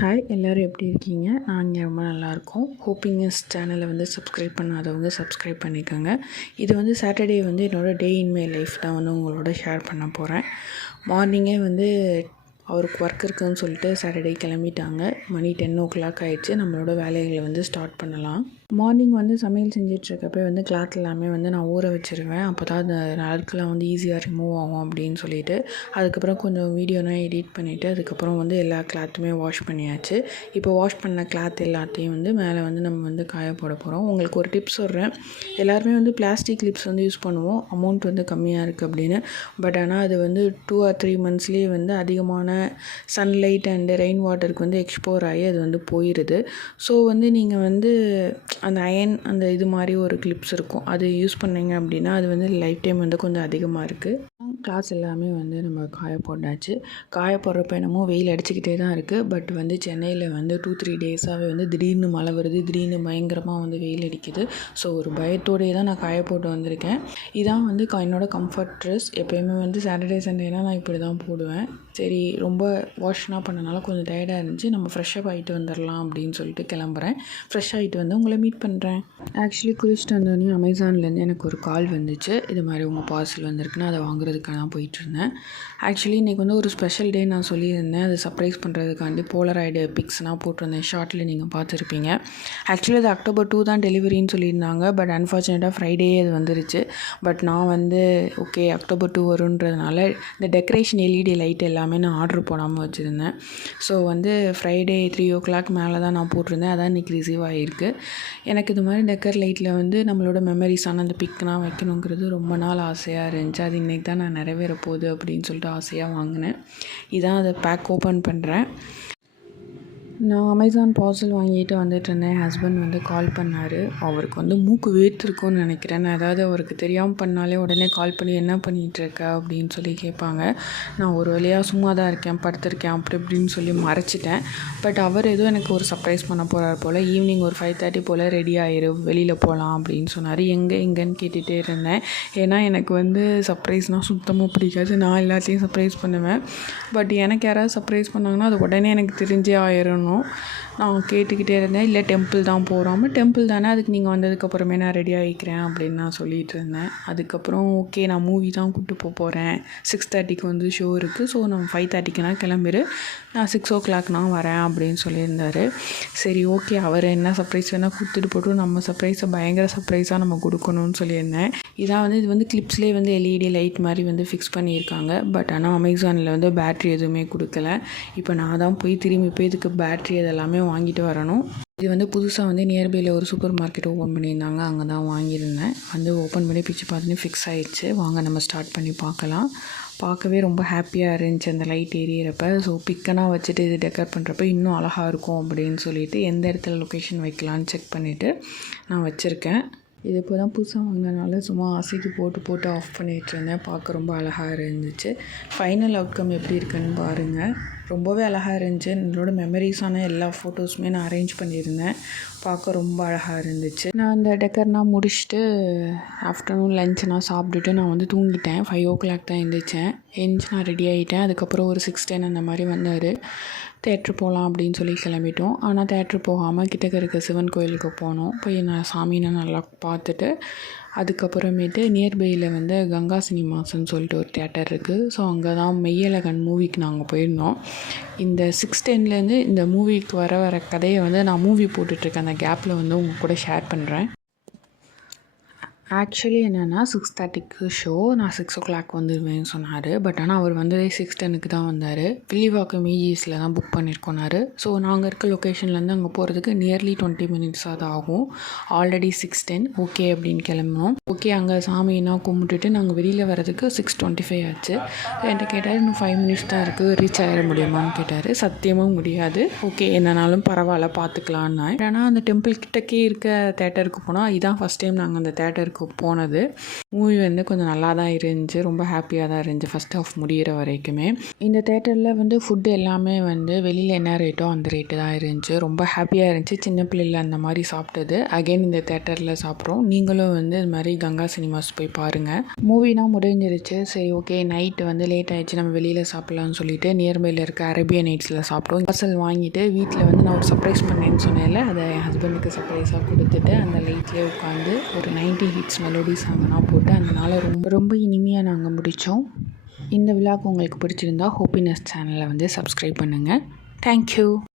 Hi எல்லோரும் எப்படி இருக்கீங்க? நான் இங்கே ரொம்ப நல்லாயிருக்கோம். ஹோப்பிங்ஸ் சேனலை வந்து சப்ஸ்கிரைப் பண்ணாதவங்க சப்ஸ்கிரைப் பண்ணிக்கோங்க. இது வந்து சாட்டர்டே வந்து என்னோடய டே இன் மை லைஃப் தான் வந்து உங்களோட ஷேர் பண்ண போகிறேன். மார்னிங்கே வந்து அவருக்கு ஒர்க் இருக்குதுன்னு சொல்லிட்டு சாட்டர்டே கிளம்பிட்டாங்க. மணி 10 ஆகிடுச்சு. நம்மளோட வேலைகளை வந்து ஸ்டார்ட் பண்ணலாம். மார்னிங் வந்து சமையல் செஞ்சிட்ருக்கப்போ வந்து கிளாத் எல்லாமே வந்து நான் ஊற வச்சுருவேன். அப்போ தான் அந்த அழுக்கெலாம் வந்து ஈஸியாக ரிமூவ் ஆகும் அப்படின்னு சொல்லிட்டு. அதுக்கப்புறம் கொஞ்சம் வீடியோலாம் எடிட் பண்ணிவிட்டு அதுக்கப்புறம் வந்து எல்லா கிளாத்துமே வாஷ் பண்ணியாச்சு. இப்போ வாஷ் பண்ண கிளாத் எல்லாத்தையும் வந்து மேலே வந்து நம்ம வந்து காய போட போகிறோம். உங்களுக்கு ஒரு டிப்ஸ் சொல்கிறேன். எல்லாருமே வந்து பிளாஸ்டிக் கிளிப்ஸ் வந்து யூஸ் பண்ணுவோம், அமௌண்ட் வந்து கம்மியாக இருக்குது அப்படின்னு. பட் ஆனால் அது வந்து 2 or 3 monthsலேயே வந்து அதிகமான சன்லைட் அண்டு ரெயின் வாட்டருக்கு வந்து எக்ஸ்போர் ஆகி அது வந்து போயிடுது. ஸோ வந்து நீங்கள் வந்து அந்த அயன் அந்த இது மாதிரி ஒரு கிளிப்ஸ் இருக்கும், அது யூஸ் பண்ணிங்க அப்படின்னா அது வந்து லைஃப் டைம் வந்து கொஞ்சம் அதிகமாக இருக்குது. கிளாத்ஸ் எல்லாமே வந்து நம்ம காய போட்டாச்சு. காய போடுறப்ப என்னமோ வெயில் அடிச்சுக்கிட்டே தான் இருக்குது. பட் வந்து சென்னையில் வந்து 2-3 டேஸாகவே வந்து திடீர்னு மழை வருது, திடீர்னு பயங்கரமாக வந்து வெயில் அடிக்குது. ஸோ ஒரு பயத்தோடையே தான் நான் காய போட்டு வந்திருக்கேன். இதான் வந்து என்னோடய கம்ஃபர்ட் ட்ரெஸ். எப்போயுமே வந்து சாட்டர்டே சண்டேனால் நான் இப்படி தான் போடுவேன். சரி, ரொம்ப வாஷ்லாம் பண்ணனால கொஞ்சம் டயர்டாக இருந்துச்சு. நம்ம ஃப்ரெஷ்ஷப் ஆகிட்டு வந்துடலாம் அப்படின்னு சொல்லிட்டு கிளம்புறேன். ஃப்ரெஷ் ஆகிட்டு வந்து உங்களை மீட் பண்ணுறேன். ஆக்சுவலி குளிச்சுட்டு வந்தோடனே அமேசான்லேருந்து எனக்கு ஒரு கால் வந்துச்சு. இது மாதிரி உங்கள் பார்சல் வந்திருக்குன்னா அதை வாங்குறதுக்காக தான் போயிட்டுருந்தேன். ஆக்சுவலி இன்றைக்கி வந்து ஒரு ஸ்பெஷல் டே நான் சொல்லியிருந்தேன். அதை சர்ப்ரைஸ் பண்ணுறதுக்காண்டி போலராய்டு பிக்ஸ்லாம் போட்டிருந்தேன். ஷார்ட்டில் நீங்கள் பார்த்துருப்பீங்க. ஆக்சுவலி அது October 2 தான் டெலிவரின்னு சொல்லியிருந்தாங்க. பட் அன்ஃபார்ச்சுனேட்டாக ஃப்ரைடே அது வந்துருச்சு. பட் நான் வந்து ஓகே October 2 வருன்றதுனால இந்த டெக்கரேஷன் LED லைட் எல்லாமே நான் ஆர்டர் போடாமல் வச்சுருந்தேன். ஸோ வந்து ஃப்ரைடே 3 மேலே தான் நான் போட்டிருந்தேன். அதான் இன்றைக்கி ரிசீவ் ஆகிருக்கு. எனக்கு இது மாதிரி டெக்கர் லைட்டில் வந்து நம்மளோட மெமரிஸான அந்த பிக்லாம் வைக்கணுங்கிறது ரொம்ப நாள் ஆசையாக இருந்துச்சு. அது இன்றைக்கி தான் நான் நிறைவேற போகுது அப்படின்னு சொல்லிட்டு ஆசையாக வாங்கினேன். இதான் அதை பேக் ஓப்பன் பண்ணுறேன். நான் அமேசான் பார்சல் வாங்கிட்டு வந்துட்டுருந்தேன். ஹஸ்பண்ட் வந்து கால் பண்ணார். அவருக்கு வந்து மூக்கு வேர்த்திருக்கும்னு நினைக்கிறேன். நான் ஏதாவது அவருக்கு தெரியாமல் பண்ணாலே உடனே கால் பண்ணி என்ன பண்ணிகிட்ருக்க அப்படின்னு சொல்லி கேட்பாங்க. நான் ஒரு வழியாக சும்மா தான் இருக்கேன், படுத்திருக்கேன் அப்படி இப்படின்னு சொல்லி மறைச்சிட்டேன். பட் அவர் ஏதோ எனக்கு ஒரு சர்ப்ரைஸ் பண்ண போகிறார் போல். ஈவினிங் ஒரு 5:30 போல் ரெடி ஆயிரு, வெளியில் போகலாம் அப்படின்னு சொன்னார். எங்கேன்னு கேட்டுகிட்டே இருந்தேன். ஏன்னா எனக்கு வந்து சர்ப்ரைஸ்னால் சுத்தமாக பிடிக்காது. நான் எல்லாத்தையும் சர்ப்ரைஸ் பண்ணுவேன். பட் எனக்கு யாராவது சர்ப்ரைஸ் பண்ணாங்கன்னா அது உடனே எனக்கு தெரிஞ்சே ஆயிடணும். நான் கேட்டுக்கிட்டே இருந்தேன். இல்லை டெம்பிள் தான் போகிறோம். டெம்பிள் தானே, அதுக்கு நீங்கள் வந்ததுக்கப்புறமே நான் ரெடி ஆகிக்கிறேன் அப்படின்னு நான் சொல்லிகிட்டு இருந்தேன். அதுக்கப்புறம் ஓகே நான் மூவி தான் கூப்பிட்டு போகிறேன், 6:30 வந்து ஷோ இருக்குது, ஸோ நம்ம 5:30 கிளம்பிடு, நான் 6 நான் வரேன் அப்படின்னு சொல்லியிருந்தார். சரி ஓகே, அவர் என்ன சர்ப்ரைஸ் வேணால் கொடுத்துட்டு போட்டு நம்ம சர்ப்ரைஸை பயங்கர சர்ப்ரைஸாக நம்ம கொடுக்கணும்னு சொல்லியிருந்தேன். இதான் வந்து இது வந்து கிளிப்ஸ்லேயே வந்து LED லைட் மாதிரி வந்து ஃபிக்ஸ் பண்ணியிருக்காங்க. பட் ஆனால் அமேசானில் வந்து பேட்ரி எதுவுமே கொடுக்கல. இப்போ நான் தான் போய் திரும்பி போய் இதுக்கு பேட்ரி அதெல்லாமே வாங்கிட்டு வரணும். இது வந்து புதுசாக வந்து நியர்பையில் ஒரு சூப்பர் மார்க்கெட் ஓப்பன் பண்ணியிருந்தாங்க, அங்கே தான் வாங்கியிருந்தேன். வந்து ஓப்பன் பண்ணி பிச்சு பார்த்துன்னு ஃபிக்ஸ் ஆகிடுச்சு. வாங்க நம்ம ஸ்டார்ட் பண்ணி பார்க்கலாம். பார்க்கவே ரொம்ப ஹாப்பியாக இருந்துச்சு அந்த லைட் எரியறப்ப. ஸோ பிக்கனாக வச்சுட்டு இது டெக்கர் பண்ணுறப்ப இன்னும் அழகாக இருக்கும் அப்படின்னு சொல்லிட்டு எந்த இடத்துல லொக்கேஷன் வைக்கலான்னு செக் பண்ணிவிட்டு நான் வச்சுருக்கேன். இது இப்போ தான் புதுசாக வாங்கினதுனால சும்மா ஆசைக்கு போட்டு ஆஃப் பண்ணிகிட்டு இருந்தேன். பார்க்க ரொம்ப அழகாக இருந்துச்சு. ஃபைனல் அவுட்கம் எப்படி இருக்குன்னு பாருங்கள். ரொம்பவே அழகாக இருந்துச்சு. என்னோட மெமரிஸான எல்லா ஃபோட்டோஸுமே நான் அரேஞ்ச் பண்ணியிருந்தேன். பார்க்க ரொம்ப அழகாக இருந்துச்சு. நான் அந்த டெக்கர்னால் முடிச்சுட்டு ஆஃப்டர்நூன் லஞ்ச் நான் சாப்பிட்டுட்டு நான் வந்து தூங்கிட்டேன். 5 தான் எழுந்திரிச்சேன். நான் ரெடி ஆகிட்டேன். அதுக்கப்புறம் ஒரு 6:10 அந்த மாதிரி வந்தார். தேட்ரு போகலாம் அப்படின்னு சொல்லி கிளம்பிட்டோம். ஆனால் தேட்ரு போகாமல் கிட்டக்க இருக்க சிவன் கோயிலுக்கு போனோம். போய் நான் சாமியை நல்லா பார்த்துட்டு அதுக்கப்புறமேட்டு நியர்பையில் வந்து கங்கா சினிமாஸ்ன்னு சொல்லிட்டு ஒரு தேட்டர் இருக்குது. ஸோ அங்கே தான் மெய்யழகன் மூவிக்கு நாங்கள் போயிருந்தோம். இந்த 6:10 இந்த மூவிக்கு வர கதையை வந்து நான் மூவி போட்டுட்ருக்கேன். அந்த கேப்பில் வந்து உங்கள் கூட ஷேர் பண்ணுறேன். ஆக்சுவலி என்னென்னா 6:30 ஷோ, நான் 6 வந்துடுவேன்னு சொன்னார். பட் ஆனால் அவர் வந்ததே 6:10 தான் வந்தார். வில்லிவாக்கம் EGSல தான் புக் பண்ணியிருக்கோனார். ஸோ நாங்கள் இருக்க லொக்கேஷன்லேருந்து அங்கே போகிறதுக்கு நியர்லி 20 minutes அது ஆகும். ஆல்ரெடி 6:10 ஓகே அப்படின்னு கிளம்பினோம். ஓகே அங்கே சாமியெல்லாம் கும்பிட்டுட்டு நாங்கள் வெளியில் வரதுக்கு 6:25 ஆச்சு. என்கிட்ட கேட்டார், இன்னும் 5 minutes தான் இருக்குது, ரீச் ஆகிட முடியுமான்னு கேட்டார். சத்தியமாக முடியாது, ஓகே என்னன்னாலும் பரவாயில்ல பார்த்துக்கலான்னு. ஆனால் அந்த டெம்பிள் கிட்டக்கே இருக்க தேட்டருக்கு போனால் இதான் ஃபஸ்ட் டைம் நாங்கள் அந்த தேட்டருக்கு எனக்கு போனது. மூவி வந்து கொஞ்சம் நல்லா தான் இருந்துச்சு. ரொம்ப ஹாப்பியாக தான் இருந்துச்சு ஃபஸ்ட் ஹாஃப் முடிகிற வரைக்குமே. இந்த தேட்டரில் வந்து ஃபுட்டு எல்லாமே வந்து வெளியில் என்ன ரேட்டோ அந்த ரேட்டு தான் இருந்துச்சு. ரொம்ப ஹாப்பியாக இருந்துச்சு. சின்ன பிள்ளைல அந்த மாதிரி சாப்பிட்டது அகைன் இந்த தேட்டரில் சாப்பிட்றோம். நீங்களும் வந்து இது மாதிரி கங்கா சினிமாஸ் போய் பாருங்கள். மூவினா முடிஞ்சிருச்சு. சரி ஓகே, நைட்டு வந்து லேட் ஆகிடுச்சு, நம்ம வெளியில் சாப்பிட்லான்னு சொல்லிட்டு நியர்பையில் இருக்க அரேபியன் நைட்ஸில் சாப்பிட்டோம். பார்சல் வாங்கிட்டு வீட்டில் வந்து நான் ஒரு சர்ப்ரைஸ் பண்ணேன்னு சொன்னேன்ல, அதை என் ஹஸ்பண்டுக்கு சர்ப்ரைஸாக கொடுத்துட்டு அந்த லைட்லேயே உட்காந்து ஒரு 90 ஹிட்ஸ் மெலோடி சாங்லாம் போட்டு அந்த நாளை ரொம்ப ரொம்ப இனிமையாக நாங்கள் முடித்தோம். இந்த விழாக்கு உங்களுக்கு பிடிச்சிருந்தா ஹோப்பினஸ் சேனலை வந்து சப்ஸ்கிரைப் பண்ணுங்கள். தேங்க்யூ.